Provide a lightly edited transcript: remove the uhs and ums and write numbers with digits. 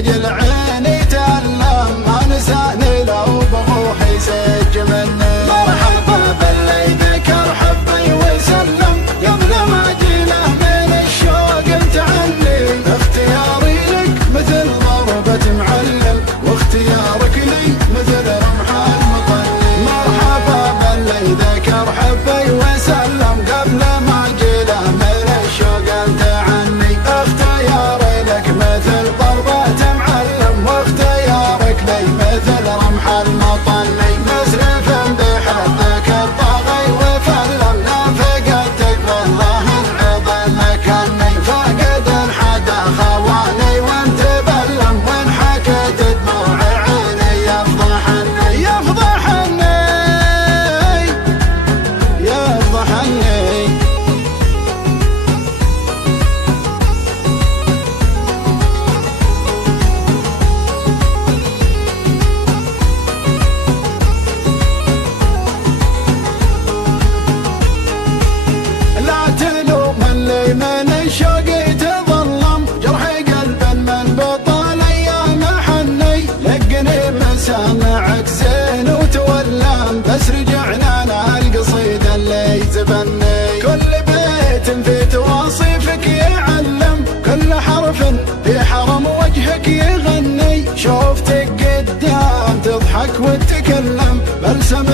لاجل عيني تألم ما نساني لو بروحي سج مني. مرحبا باللي ذكر حبي وسلم قبل ما اجيله من الشوق امتعني. اختياري لك مثل ضربة معلم واختيارك لي مثل رمح المطلي. مرحبا باللي ذكر حبي وسلم قبل ما اجيله من الشوق امتعني. اختياري لك مثل ضربة معلم واختيارك لي مثل رمح المطلي. نسرف بحبك الطاغي وفلم لا فقدتك والله العظيم مكني. فقد الحدا خواني وانت بلم وان حكيت دموع عيني يفضحني يفضحني يفضحني. لا تلوم اللي من الشوق تظلم جرح قلب من بطال ايام حني. لقني مسامعك زين وتولم بس رجعنا انا القصيد اللي زبني. كل بيت في تواصيفك يعلم كل حرف في حرم وجهك يغني. شوفتك قدام تضحك وتتكلم بلسم